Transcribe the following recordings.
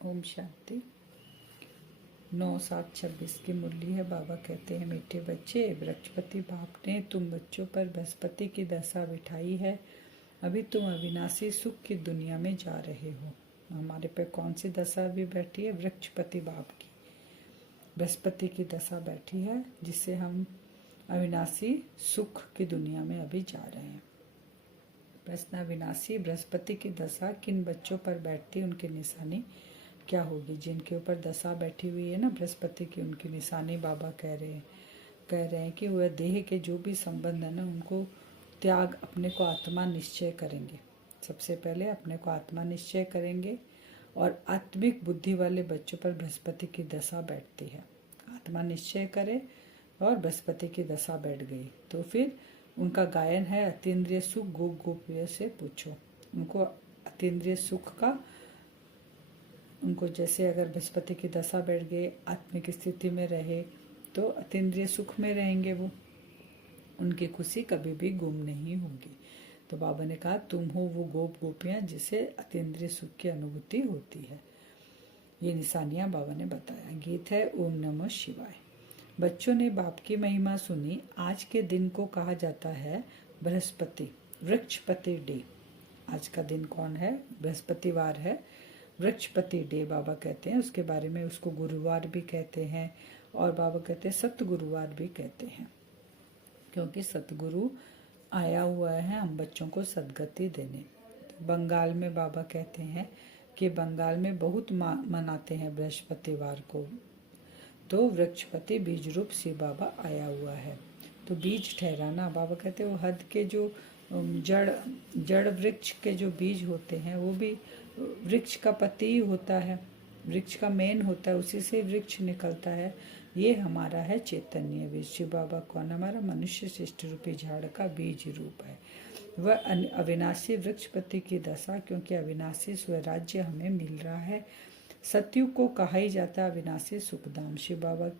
ओम शांति। 9/7/26 की मुरली है। बाबा कहते हैं, मीठे बच्चे, बृहस्पति बाप ने तुम बच्चों पर बृहस्पति की दशा बिठाई है। अभी तुम अविनाशी सुख की दुनिया में जा रहे हो। हमारे पे कौन सी दशा अभी बैठी है? बृहस्पति बाप की, बृहस्पति की दशा बैठी है, जिससे हम अविनाशी सुख की दुनिया में अभी जा रहे हैं। प्रश्न: अविनाशी बृहस्पति की दशा किन बच्चों पर बैठती, उनकी निशानी क्या होगी? जिनके ऊपर दशा बैठी हुई है ना बृहस्पति की, उनकी निशानी बाबा कह रहे हैं कि वह देह के जो भी संबंध है ना, उनको त्याग, अपने को आत्मा निश्चय करेंगे। सबसे पहले अपने को आत्मा निश्चय करेंगे। और आत्मिक बुद्धि वाले बच्चों पर बृहस्पति की दशा बैठती है। आत्मा निश्चय करे और बृहस्पति की दशा बैठ गई तो फिर उनका गायन है, अतीन्द्रिय सुख गोप गोपियों से पूछो। उनको अतीन्द्रिय सुख का, उनको जैसे अगर बृहस्पति की दशा बैठ गई, आत्मिक स्थिति में रहे तो अतीन्द्रिय सुख में रहेंगे वो, उनकी खुशी कभी भी गुम नहीं होगी। तो बाबा ने कहा, तुम हो वो गोप गोपियाँ जिसे अतीन्द्रिय सुख की अनुभूति होती है। ये निशानियाँ बाबा ने बताया। गीत है ओम नमः शिवाय। बच्चों ने बाप की महिमा सुनी। आज के दिन को कहा जाता है बृहस्पति वृक्षपति डे। आज का दिन कौन है? बृहस्पतिवार है, वृक्षपति डे बाबा कहते हैं। उसके बारे में उसको गुरुवार भी कहते हैं और बाबा कहते हैं सतगुरुवार भी कहते हैं, क्योंकि सतगुरु आया हुआ है हम बच्चों को सदगति देने। तो बंगाल में बाबा कहते हैं कि बंगाल में बहुत मनाते हैं बृहस्पतिवार को। तो वृक्षपति बीज रूप शिव बाबा आया हुआ है। तो बीज ठहराना, बाबा कहते हैं वो हद के जो जड़ वृक्ष के जो बीज होते हैं वो भी वृक्ष का पति ही होता है, वृक्ष का मेन होता है, उसी से वृक्ष निकलता है। ये हमारा है चैतन्य बीज। शिव बाबा कौन? हमारा मनुष्य श्रेष्ठ रूपी झाड़ का बीज रूप है। वह अविनाशी वृक्षपति की दशा, क्योंकि अविनाशी स्वराज्य हमें मिल रहा है। सतयुग को कहा ही जाता है अविनाशी सुखधाम। शिव बाबा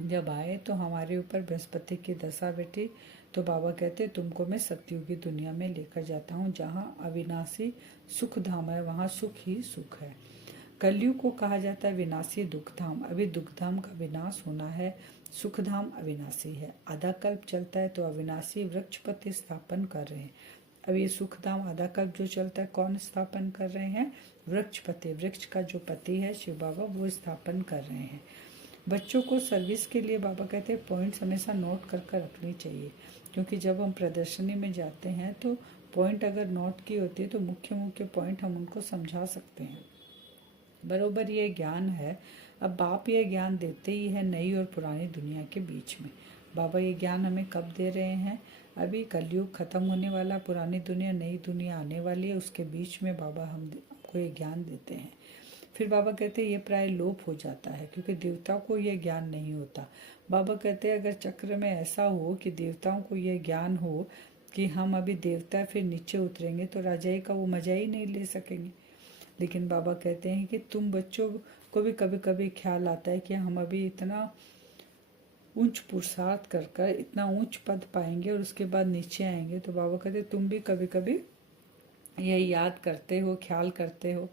जब आए तो हमारे ऊपर बृहस्पति की दशा बैठी, तो बाबा कहते तुमको मैं सतयुगी दुनिया में लेकर जाता हूँ, जहाँ अविनाशी सुख धाम है, वहाँ सुख ही सुख है। कलयुग को कहा जाता है विनाशी दुखधाम। अभी दुखधाम का विनाश होना है, सुखधाम अविनाशी है। आधा कल्प चलता है तो अविनाशी वृक्षपति स्थापन कर रहे हैं। अब ये सुखधाम आधा कल्प जो चलता है, कौन स्थापन कर रहे हैं? वृक्षपति, वृक्ष का जो पति है शिव बाबा, वो स्थापन कर रहे हैं। बच्चों को सर्विस के लिए बाबा कहते हैं पॉइंट्स हमेशा नोट कर रखनी चाहिए, क्योंकि जब हम प्रदर्शनी में जाते हैं तो पॉइंट अगर नोट की होती है तो मुख्य मुख्य पॉइंट हम उनको समझा सकते हैं। बरोबर ये ज्ञान है। अब बाप ये ज्ञान देते ही है नई और पुरानी दुनिया के बीच में। बाबा ये ज्ञान हमें कब दे रहे हैं? अभी कलयुग खत्म होने वाला, पुरानी दुनिया नई दुनिया आने वाली है, उसके बीच में बाबा हमको ये ज्ञान देते हैं। फिर बाबा कहते हैं ये प्राय लोप हो जाता है, क्योंकि देवताओं को ये ज्ञान नहीं होता। बाबा कहते हैं अगर चक्र में ऐसा हो कि देवताओं को ये ज्ञान हो कि हम अभी देवता फिर नीचे उतरेंगे, तो राजाई का वो मजा ही नहीं ले सकेंगे। लेकिन बाबा कहते हैं कि तुम बच्चों को भी कभी कभी ख्याल आता है कि हम अभी इतना ऊंच पुरुषार्थ कर इतना ऊंच पद पाएंगे और उसके बाद नीचे आएंगे। तो बाबा कहते हैं तुम भी कभी कभी यही याद करते हो, ख्याल करते हो।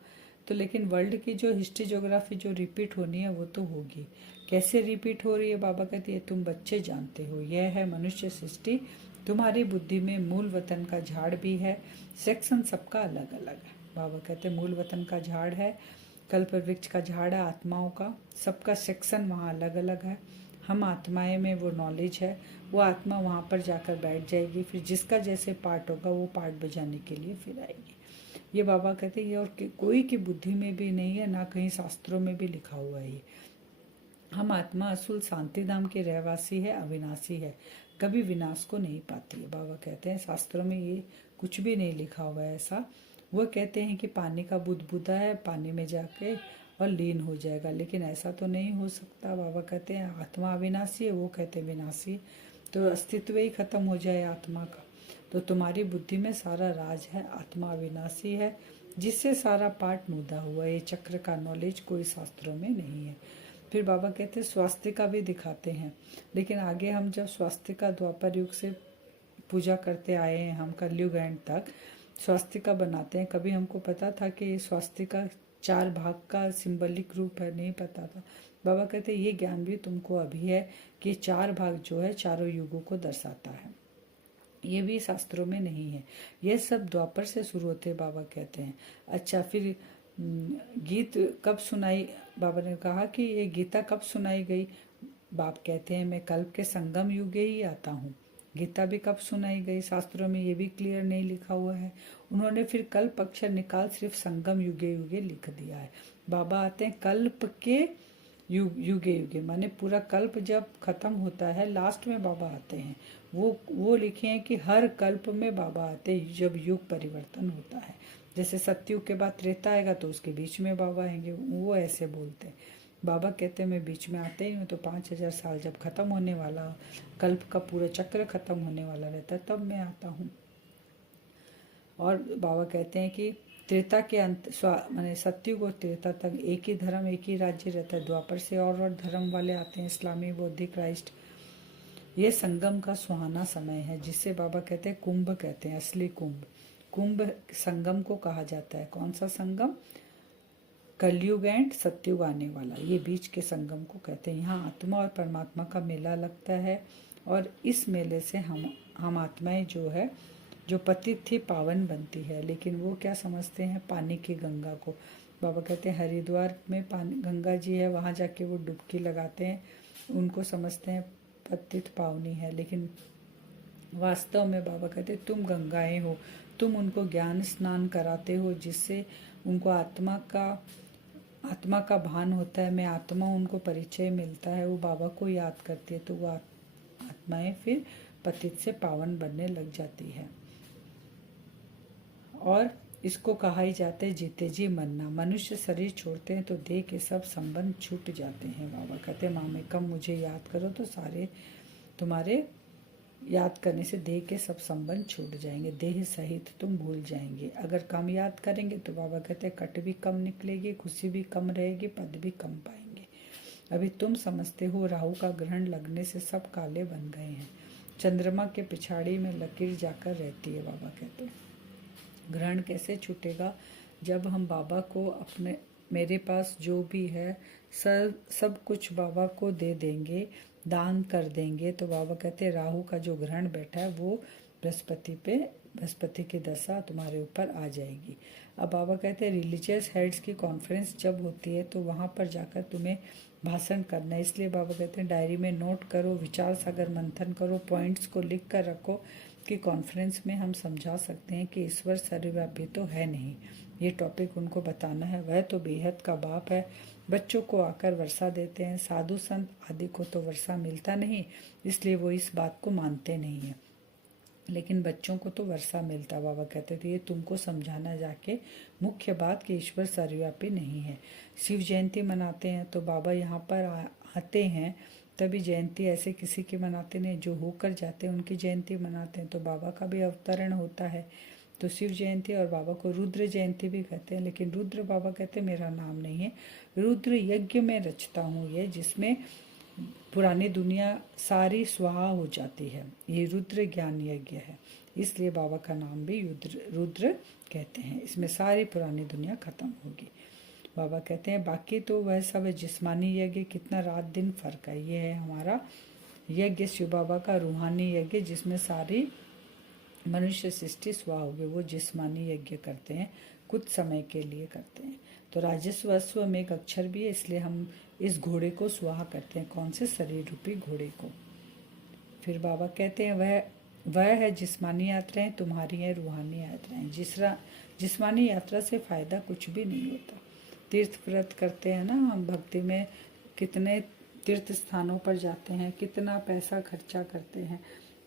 तो लेकिन वर्ल्ड की जो हिस्ट्री ज्योग्राफी जो रिपीट होनी है वो तो होगी। कैसे रिपीट हो रही है? बाबा कहती है तुम बच्चे जानते हो। यह है मनुष्य सृष्टि। तुम्हारी बुद्धि में मूल वतन का झाड़ भी है, सेक्शन सबका अलग अलग है। बाबा कहते हैं मूल वतन का झाड़ है, कल्प वृक्ष का झाड़ है आत्माओं का, सबका सेक्शन वहाँ अलग अलग है। हम आत्माएं में वो नॉलेज है, वो आत्मा वहाँ पर जाकर बैठ जाएगी, फिर जिसका जैसे पार्ट होगा वो पार्ट बजाने के लिए फिर आएगी। ये बाबा कहते हैं और कोई की बुद्धि में भी नहीं है, ना कहीं शास्त्रों में भी लिखा हुआ है। हम आत्मा असूल शांति धाम के रहवासी है, अविनाशी है, कभी विनाश को नहीं पाती है। बाबा कहते हैं शास्त्रों में ये कुछ भी नहीं लिखा हुआ है ऐसा। वो कहते हैं कि पानी का बुदबुदा है, पानी में जाके और लीन हो जाएगा, लेकिन ऐसा तो नहीं हो सकता। बाबा कहते हैं आत्मा अविनाशी है, वो कहते हैं विनाशी, तो अस्तित्व ही खत्म हो जाए आत्मा का। तो तुम्हारी बुद्धि में सारा राज है, आत्मा अविनाशी है, जिससे सारा पाठ मुद्दा हुआ। ये चक्र का नॉलेज कोई शास्त्रों में नहीं है। फिर बाबा कहते हैं स्वास्थ्य का भी दिखाते हैं, लेकिन आगे हम जब स्वास्थ्य का द्वापर युग से पूजा करते आए हैं, हम कलयुग एंड तक स्वास्थ्य का बनाते हैं। कभी हमको पता था कि स्वास्थ्य का 4 भाग का सिंबलिक रूप है, नहीं पता था। बाबा कहते ये ज्ञान भी तुमको अभी है कि 4 भाग जो है चारों युगों को दर्शाता है, ये भी शास्त्रों में नहीं है। ये सब द्वापर से शुरू होते हैं, बाबा कहते हैं। अच्छा, फिर गीत कब सुनाई, बाबा ने कहा कि ये गीता कब सुनाई गई। बाप कहते हैं मैं कल्प के संगम युगे ही आता हूँ। गीता भी कब सुनाई गई, शास्त्रों में ये भी क्लियर नहीं लिखा हुआ है। उन्होंने फिर कल्प अक्षर निकाल सिर्फ संगम युगे युगे लिख दिया है। बाबा आते हैं कल्प के युगे युगे, माने पूरा कल्प जब खत्म होता है लास्ट में बाबा आते हैं। वो लिखे हैं कि हर कल्प में बाबा आते हैं जब युग परिवर्तन होता है। जैसे सतयुग के बाद त्रेता आएगा तो उसके बीच में बाबा आएंगे, वो ऐसे बोलते हैं। बाबा कहते हैं मैं बीच में आते ही हूँ, तो 5000 साल जब खत्म होने वाला, कल्प का पूरा चक्र खत्म होने वाला रहता है तब मैं आता हूँ। और बाबा कहते हैं कि त्रेता के अंत माने सतयुग और त्रेता तक एक ही धर्म एक ही राज्य रहता है। द्वापर से और धर्म वाले आते हैं, इस्लामी, बौद्धिक, क्राइस्ट। ये संगम का सुहाना समय है, जिसे बाबा कहते हैं कुंभ कहते हैं, असली कुंभ। कुंभ संगम को कहा जाता है। कौन सा संगम? कलयुग एंड सतयुग आने वाला, ये बीच के संगम को कहते हैं। यहाँ आत्मा और परमात्मा का मेला लगता है, और इस मेले से हम आत्माएं जो है, जो पतित थी, पावन बनती है। लेकिन वो क्या समझते हैं? पानी की गंगा को। बाबा कहते हैं हरिद्वार में पानी गंगा जी है, वहाँ जाके वो डुबकी लगाते हैं, उनको समझते हैं पतित पावनी है। लेकिन वास्तव में बाबा कहते हैं तुम गंगाएं हो, तुम उनको ज्ञान स्नान कराते हो, जिससे उनको आत्मा का भान होता है। मैं आत्मा, उनको परिचय मिलता है, वो बाबा को याद करती है, तो वो आत्माएं फिर पतित से पावन बनने लग जाती है। और इसको कहा ही जाता है जीते जी मरना। मनुष्य शरीर छोड़ते हैं तो देह के सब संबंध छूट जाते हैं। बाबा कहते हैं मामे कम मुझे याद करो तो सारे तुम्हारे याद करने से देह के सब संबंध छूट जाएंगे, देह सहित तुम भूल जाएंगे। अगर कम याद करेंगे तो बाबा कहते हैं कट भी कम निकलेगी, खुशी भी कम रहेगी, पद भी कम पाएंगे। अभी तुम समझते हो राहु का ग्रहण लगने से सब काले बन गए हैं। चंद्रमा के पिछाड़ी में लकीर जाकर रहती है। बाबा कहते हैं ग्रहण कैसे छूटेगा? जब हम बाबा को अपने, मेरे पास जो भी है सब कुछ बाबा को दे देंगे, दान कर देंगे, तो बाबा कहते हैं राहु का जो ग्रहण बैठा है वो बृहस्पति की दशा तुम्हारे ऊपर आ जाएगी। अब बाबा कहते हैं रिलीजियस हेड्स की कॉन्फ्रेंस जब होती है तो वहाँ पर जाकर तुम्हें भाषण करना है। इसलिए बाबा कहते हैं डायरी में नोट करो, विचार सागर मंथन करो, पॉइंट्स को लिख कर रखो कि कॉन्फ्रेंस में हम समझा सकते हैं कि ईश्वर सर्वव्यापी तो है नहीं। ये टॉपिक उनको बताना है। वह तो बेहद का बाप है। बच्चों को आकर वर्षा देते हैं, साधु संत आदि को तो वर्षा मिलता नहीं, इसलिए वो इस बात को मानते नहीं है, लेकिन बच्चों को तो वर्षा मिलता। बाबा कहते थे ये तुमको समझाना जाके मुख्य बात कि ईश्वर सर्वव्यापी नहीं है। शिव जयंती मनाते हैं तो बाबा यहाँ पर आते हैं, तभी जयंती ऐसे किसी की मनाते नहीं, जो होकर जाते हैं उनकी जयंती मनाते हैं। तो बाबा का भी अवतरण होता है, तो शिव जयंती, और बाबा को रुद्र जयंती भी कहते हैं। लेकिन रुद्र बाबा कहते हैं मेरा नाम नहीं है, रुद्र यज्ञ में रचता हूँ ये, जिसमें पुरानी दुनिया सारी स्वाहा हो जाती है। ये रुद्र ज्ञान यज्ञ है, इसलिए बाबा का नाम भी रुद्र कहते हैं। इसमें सारी पुरानी दुनिया खत्म होगी। बाबा कहते हैं बाकी तो वह सब जिस्मानी यज्ञ, कितना रात दिन फर्क है। ये है हमारा यज्ञ शिव बाबा का रूहानी यज्ञ, जिसमें सारी मनुष्य सृष्टि स्वाहा होगी। वो जिस्मानी यज्ञ करते हैं, कुछ समय के लिए करते हैं। तो राजस्व अश्व में एक अक्षर भी है, इसलिए हम इस घोड़े को स्वाहा करते हैं। कौन से? शरीर रूपी घोड़े को। फिर बाबा कहते हैं वह है जिस्मानी यात्राएं, तुम्हारी है रूहानी यात्राएं। जिस्मानी यात्रा से फ़ायदा कुछ भी नहीं होता। तीर्थ व्रत करते हैं ना हम, भक्ति में कितने तीर्थ स्थानों पर जाते हैं, कितना पैसा खर्चा करते हैं,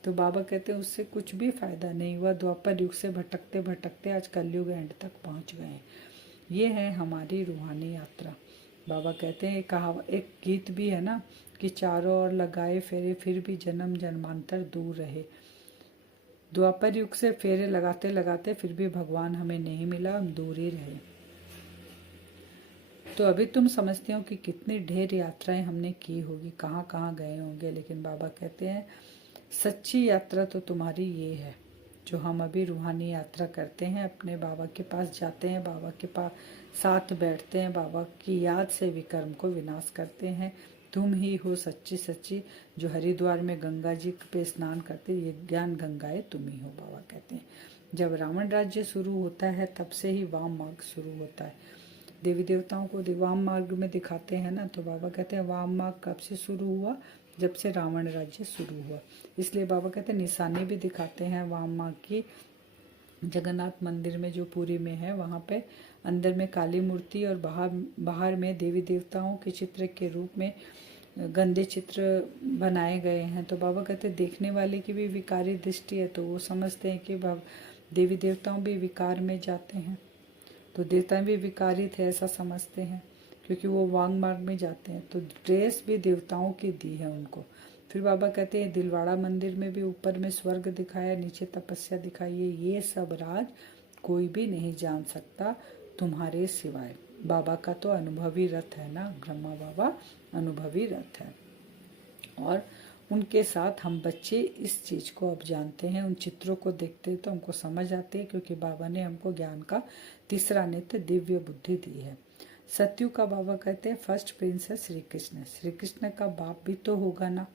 तो बाबा कहते हैं उससे कुछ भी फ़ायदा नहीं हुआ। द्वापर युग से भटकते भटकते आज कलयुग एंड तक पहुंच गए। ये है हमारी रूहानी यात्रा। बाबा कहते हैं एक गीत भी है ना कि चारों ओर लगाए फेरे फिर भी जन्म जन्मांतर दूर रहे। द्वापर युग से फेरे लगाते लगाते फिर भी भगवान हमें नहीं मिला, हम दूर ही रहे। तो अभी तुम समझते हो कि कितनी ढेर यात्राएं हमने की होगी, कहाँ कहाँ गए होंगे। लेकिन बाबा कहते हैं सच्ची यात्रा तो तुम्हारी ये है, जो हम अभी रूहानी यात्रा करते हैं, अपने बाबा के पास जाते हैं, बाबा के पास साथ बैठते हैं, बाबा की याद से विकर्म को विनाश करते हैं। तुम ही हो सच्ची सच्ची, जो हरिद्वार में गंगा जी पे स्नान करते, ये ज्ञान गंगाएं तुम ही हो, बाबा कहते हैं। जब रावण राज्य शुरू होता है तब से ही वाम मार्ग शुरू होता है। देवी देवताओं को वाम मार्ग में दिखाते हैं ना, तो बाबा कहते हैं वाम मार्ग कब से शुरू हुआ, जब से रावण राज्य शुरू हुआ। इसलिए बाबा कहते हैं निशानी भी दिखाते हैं वाम मार्ग की। जगन्नाथ मंदिर में जो पुरी में है, वहाँ पे अंदर में काली मूर्ति और बाहर में देवी देवताओं के चित्र के रूप में गंदे चित्र बनाए गए हैं। तो बाबा कहते हैं देखने वाले की भी विकारी दृष्टि है, तो वो समझते हैं कि देवी देवताओं भी विकार में जाते हैं, तो देवता भी विकारी थे ऐसा समझते हैं, क्योंकि वो वांग मार्ग में जाते हैं। तो ड्रेस भी देवताओं की दी है उनको। फिर बाबा कहते हैं दिलवाड़ा मंदिर में भी ऊपर में स्वर्ग दिखाया, नीचे तपस्या दिखाई है, ये सब राज कोई भी नहीं जान सकता तुम्हारे सिवाय। बाबा का तो अनुभवी रथ है ना, ब्रह्मा बाबा अनुभवी रथ है। और उनके साथ हम बच्चे इस चीज़ को अब जानते हैं, उन चित्रों को देखते हैं तो हमको समझ आती है, क्योंकि बाबा ने हमको ज्ञान का तीसरा नेत्र दिव्य बुद्धि दी है। सत्यु का बाबा कहते हैं फर्स्ट प्रिंस है श्री कृष्ण। श्री कृष्ण का बाप भी तो होगा ना।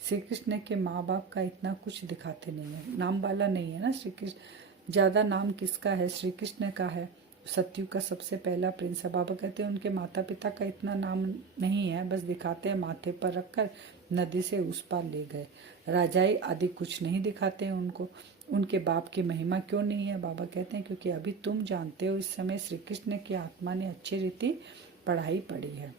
श्री कृष्ण के माँ बाप का इतना कुछ दिखाते नहीं है, नाम वाला नहीं है ना श्री कृष्ण। ज़्यादा नाम किसका है, श्री कृष्ण का है। सत्यु का सबसे पहला प्रिंस है। बाबा कहते हैं उनके माता पिता का इतना नाम नहीं है, बस दिखाते हैं माथे पर रखकर नदी से उस पार ले गए। राजाई आदि कुछ नहीं दिखाते हैं उनको। उनके बाप की महिमा क्यों नहीं है, बाबा कहते हैं क्योंकि अभी तुम जानते हो इस समय श्री कृष्ण की आत्मा ने अच्छी रीति पढ़ाई पढ़ी है,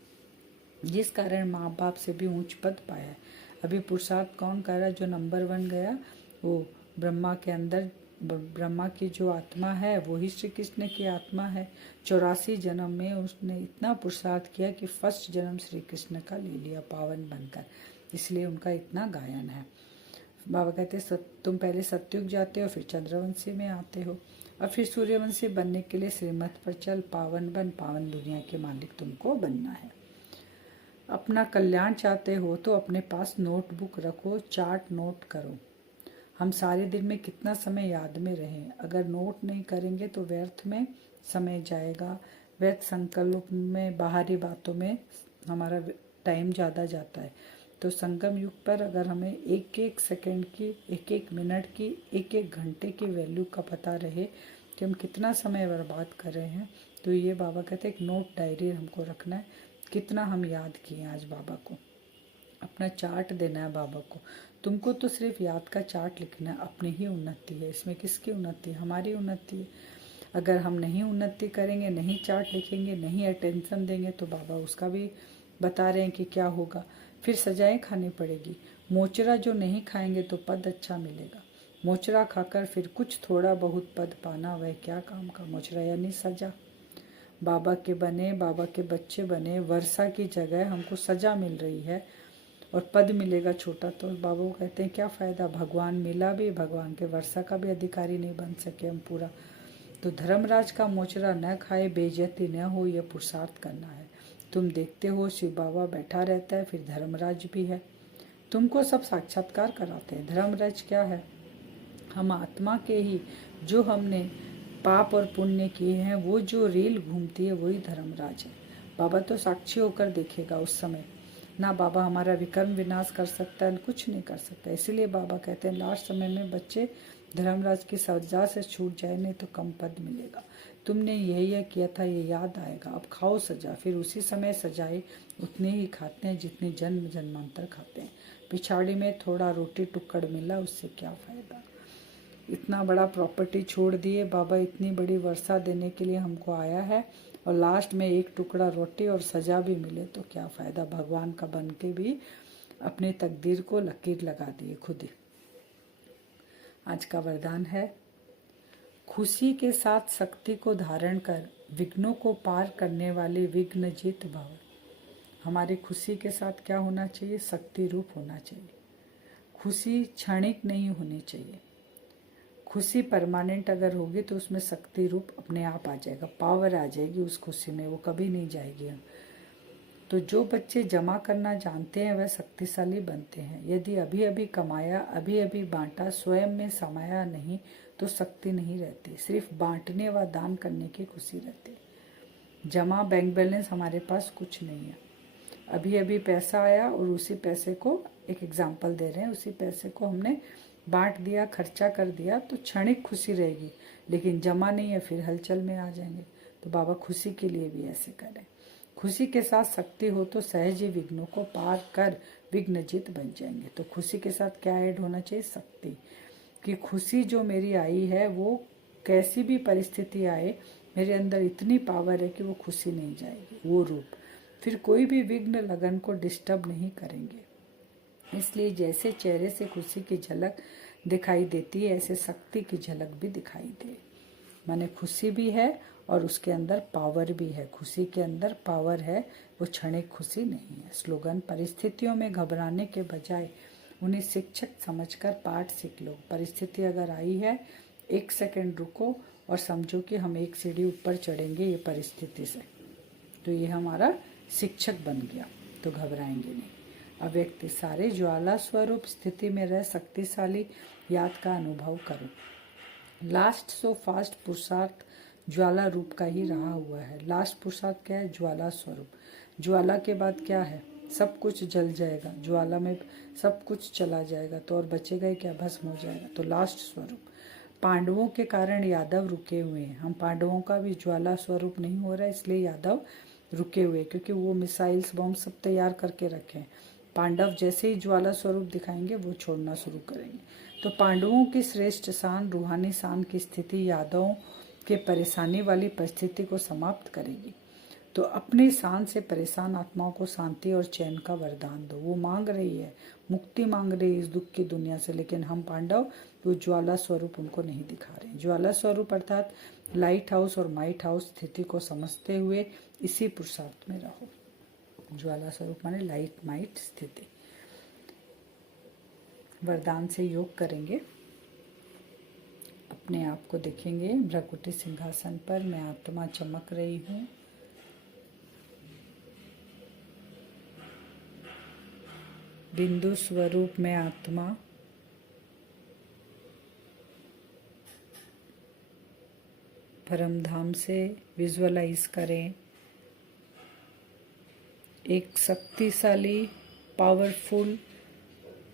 जिस कारण माँ बाप से भी ऊंच पद पाया है। अभी पुरुषार्थ कौन कर रहा है, जो नंबर 1 गया वो ब्रह्मा के अंदर, ब्रह्मा की जो आत्मा है वो ही श्री कृष्ण की आत्मा है। 84 जन्म में उसने इतना पुरुषार्थ किया कि फर्स्ट जन्म श्री कृष्ण का ले लिया पावन बनकर, इसलिए उनका इतना गायन है। बाबा कहते तुम पहले सतयुग जाते हो, फिर चंद्रवंशी में आते हो, और फिर सूर्यवंशी बनने के लिए श्रीमत पर चल, पावन बन, पावन दुनिया के मालिक तुमको बनना है। अपना कल्याण चाहते हो तो अपने पास नोटबुक रखो, चार्ट नोट करो। हम सारे दिन में कितना समय याद में रहें, अगर नोट नहीं करेंगे तो व्यर्थ में समय जाएगा, व्यर्थ संकल्प में, बाहरी बातों में हमारा टाइम ज़्यादा जाता है। तो संगम युग पर अगर हमें एक एक सेकंड की, एक एक मिनट की, एक एक घंटे की वैल्यू का पता रहे कि हम कितना समय बर्बाद कर रहे हैं, तो ये बाबा कहते हैं एक नोट डायरी हमको रखना है, कितना हम याद किए आज बाबा को। अपना चार्ट देना है बाबा को। तुमको तो सिर्फ याद का चार्ट लिखना है, अपनी ही उन्नति है इसमें। किसकी उन्नति है, हमारी उन्नति है। अगर हम नहीं उन्नति करेंगे, नहीं चार्ट लिखेंगे, नहीं अटेंशन देंगे, तो बाबा उसका भी बता रहे हैं कि क्या होगा, फिर सजाएं खानी पड़ेगी। मोचरा जो नहीं खाएंगे तो पद अच्छा मिलेगा, मोचरा खाकर फिर कुछ थोड़ा बहुत पद पाना वह क्या काम का। मोचरा यानी सजा। बाबा के बने, बाबा के बच्चे बने, वर्षा की जगह हमको सजा मिल रही है और पद मिलेगा छोटा, तो बाबा को कहते हैं क्या फ़ायदा, भगवान मिला भी, भगवान के वर्षा का भी अधिकारी नहीं बन सके हम पूरा। तो धर्मराज का मोचरा न खाए, बेइज्जती न हो, यह पुरुषार्थ करना है। तुम देखते हो शिव बाबा बैठा रहता है, फिर धर्मराज भी है, तुमको सब साक्षात्कार कराते हैं। धर्मराज क्या है, हम आत्मा के ही जो हमने पाप और पुण्य किए हैं, वो जो रील घूमती है वही धर्मराज है। बाबा तो साक्षी होकर देखेगा उस समय ना, बाबा हमारा विकर्म विनाश कर सकता है, कुछ नहीं कर सकता। इसीलिए बाबा कहते हैं लास्ट समय में बच्चे धर्मराज की सजा से छूट जाए, नहीं तो कम पद मिलेगा। तुमने यही किया था, ये याद आएगा, अब खाओ सजा। फिर उसी समय सजाए उतने ही खाते हैं जितने जन्म जन्मांतर खाते हैं। पिछाड़ी में थोड़ा रोटी टुकड़ मिला, उससे क्या फ़ायदा। इतना बड़ा प्रॉपर्टी छोड़ दिए बाबा, इतनी बड़ी वर्षा देने के लिए हमको आया है, और लास्ट में एक टुकड़ा रोटी और सजा भी मिले तो क्या फ़ायदा। भगवान का बन के भी अपने तकदीर को लकीर लगा दिए खुद ही। आज का वरदान है, खुशी के साथ शक्ति को धारण कर विघ्नों को पार करने वाले विघ्नजीत भव। हमारी खुशी के साथ क्या होना चाहिए, शक्ति रूप होना चाहिए। खुशी क्षणिक नहीं होनी चाहिए, खुशी परमानेंट अगर होगी तो उसमें शक्ति रूप अपने आप आ जाएगा, पावर आ जाएगी उस खुशी में, वो कभी नहीं जाएगी। तो जो बच्चे जमा करना जानते हैं वह शक्तिशाली बनते हैं। यदि अभी अभी कमाया, अभी अभी बांटा, स्वयं में समाया नहीं, तो शक्ति नहीं रहती, सिर्फ बांटने व दान करने की खुशी रहती। जमा बैंक बैलेंस हमारे पास कुछ नहीं है। अभी अभी पैसा आया और उसी पैसे को, एक एग्जांपल दे रहे हैं, उसी पैसे को हमने बांट दिया, खर्चा कर दिया, तो क्षणिक खुशी रहेगी, लेकिन जमा नहीं है, फिर हलचल में आ जाएंगे। तो बाबा खुशी के लिए भी ऐसे करें। खुशी के साथ शक्ति हो तो सहज ही विघ्नों को पार कर विघ्नजित बन जाएंगे। तो खुशी के साथ क्या ऐड होना चाहिए? शक्ति। कि खुशी जो मेरी आई है वो कैसी भी परिस्थिति आए, मेरे अंदर इतनी पावर है कि वो खुशी नहीं जाएगी, वो रूप। फिर कोई भी विघ्न लगन को डिस्टर्ब नहीं करेंगे। इसलिए जैसे चेहरे से खुशी की झलक दिखाई देती है, ऐसे शक्ति की झलक भी दिखाई दे। माने खुशी भी है और उसके अंदर पावर भी है। खुशी के अंदर पावर है, वो क्षणिक खुशी नहीं है। स्लोगन: परिस्थितियों में घबराने के बजाय उन्हें शिक्षक समझकर पाठ सीख लो। परिस्थिति अगर आई है, 1 सेकंड रुको और समझो कि हम एक सीढ़ी ऊपर चढ़ेंगे ये परिस्थिति से, तो ये हमारा शिक्षक बन गया, तो घबराएंगे नहीं। अब व्यक्ति सारे ज्वाला स्वरूप स्थिति में रह शक्तिशाली याद का अनुभव करो। लास्ट सो फास्ट पुरुषार्थ ज्वाला रूप का ही रहा हुआ है। लास्ट पुरुषार्थ क्या है? ज्वाला स्वरूप। ज्वाला के बाद क्या है? सब कुछ जल जाएगा, ज्वाला में सब कुछ चला जाएगा, तो और बचेगा क्या? भस्म हो जाएगा। तो लास्ट स्वरूप। पांडवों के कारण यादव रुके हुए हैं। हम पांडवों का भी ज्वाला स्वरूप नहीं हो रहा है, इसलिए यादव रुके हुए, क्योंकि वो मिसाइल्स बॉम्ब सब तैयार करके रखे हैं। पांडव जैसे ही ज्वाला स्वरूप दिखाएंगे वो छोड़ना शुरू करेंगे। तो पांडवों की श्रेष्ठ शान, रूहानी शान की स्थिति यादवों के परेशानी वाली परिस्थिति को समाप्त करेगी। तो अपनी शान से परेशान आत्माओं को शांति और चैन का वरदान दो। वो मांग रही है, मुक्ति मांग रही है इस दुख की दुनिया से, लेकिन हम पांडव वो ज्वाला स्वरूप उनको नहीं दिखा रहे। ज्वाला स्वरूप अर्थात लाइट हाउस और माइट हाउस स्थिति को समझते हुए इसी पुरुषार्थ में रहो। ज्वाला स्वरूप माने लाइट माइट स्थिति। वरदान से योग करेंगे। अपने आप को देखेंगे भ्रकुटी सिंहासन पर, मैं आत्मा चमक रही हूँ। बिंदु स्वरूप में आत्मा, परमधाम से विजुअलाइज करें। एक शक्तिशाली पावरफुल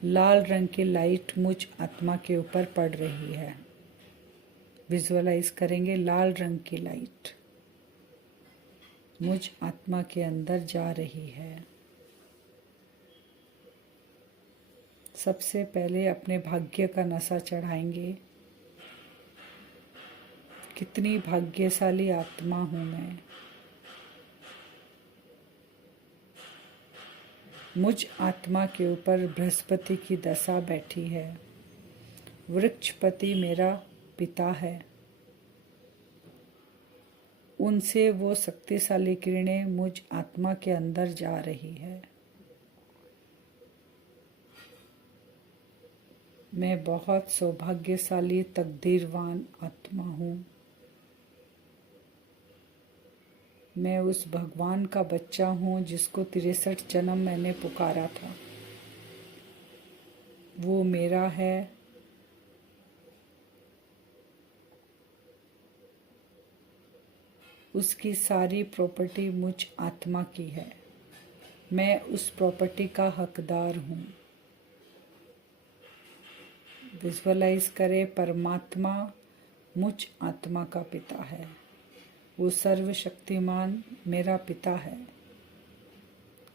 लाल रंग की लाइट मुझ आत्मा के ऊपर पड़ रही है। विजुअलाइज करेंगे लाल रंग की लाइट मुझ आत्मा के अंदर जा रही है। सबसे पहले अपने भाग्य का नशा चढ़ाएंगे। कितनी भाग्यशाली आत्मा हूँ मैं। मुझ आत्मा के ऊपर बृहस्पति की दशा बैठी है। वृक्षपति मेरा पिता है। उनसे वो शक्तिशाली किरणें मुझ आत्मा के अंदर जा रही है। मैं बहुत सौभाग्यशाली तकदीरवान आत्मा हूँ। मैं उस भगवान का बच्चा हूँ जिसको 63 जन्म मैंने पुकारा था। वो मेरा है। उसकी सारी प्रॉपर्टी मुझ आत्मा की है। मैं उस प्रॉपर्टी का हकदार हूँ। विजुअलाइज करें परमात्मा मुझ आत्मा का पिता है। वो सर्वशक्तिमान मेरा पिता है।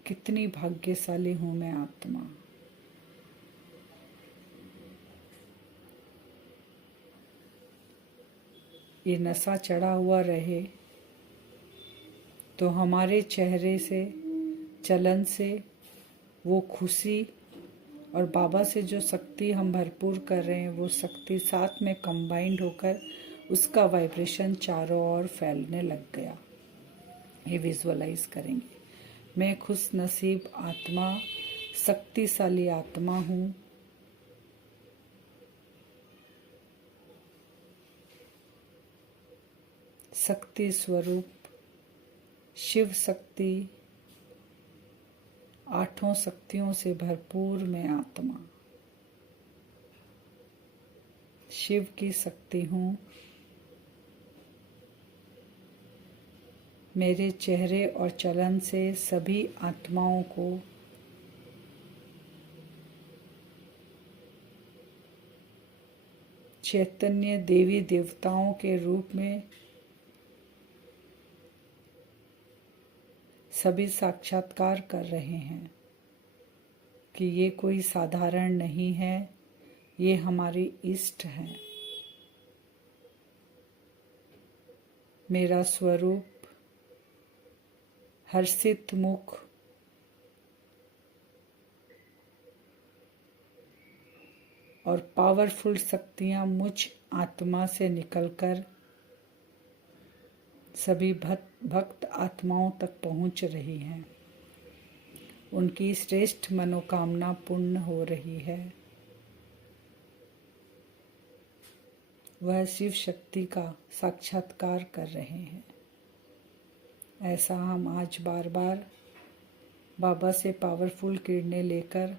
कितनी भाग्यशाली हूँ मैं आत्मा। ये नशा चढ़ा हुआ रहे तो हमारे चेहरे से, चलन से वो खुशी और बाबा से जो शक्ति हम भरपूर कर रहे हैं, वो शक्ति साथ में कंबाइंड होकर उसका वाइब्रेशन चारों ओर फैलने लग गया। ये विजुअलाइज करेंगे। मैं खुश नसीब आत्मा, शक्तिशाली आत्मा हूँ। शक्ति स्वरूप, शिव शक्ति, 8 शक्तियों से भरपूर मैं आत्मा, शिव की शक्ति हूँ। मेरे चेहरे और चलन से सभी आत्माओं को चैतन्य देवी देवताओं के रूप में सभी साक्षात्कार कर रहे हैं कि ये कोई साधारण नहीं है, ये हमारी इष्ट हैं। मेरा स्वरूप हर्षित मुख और पावरफुल शक्तियां मुझ आत्मा से निकलकर सभी भक्त आत्माओं तक पहुंच रही हैं। उनकी श्रेष्ठ मनोकामना पूर्ण हो रही है। वह शिव शक्ति का साक्षात्कार कर रहे हैं। ऐसा हम आज बार बार बाबा से पावरफुल किरणें लेकर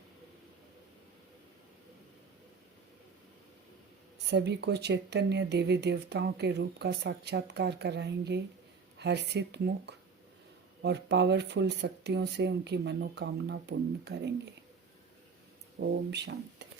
सभी को चैतन्य देवी देवताओं के रूप का साक्षात्कार कराएंगे। हर्षित मुख और पावरफुल शक्तियों से उनकी मनोकामना पूर्ण करेंगे। ओम शांति।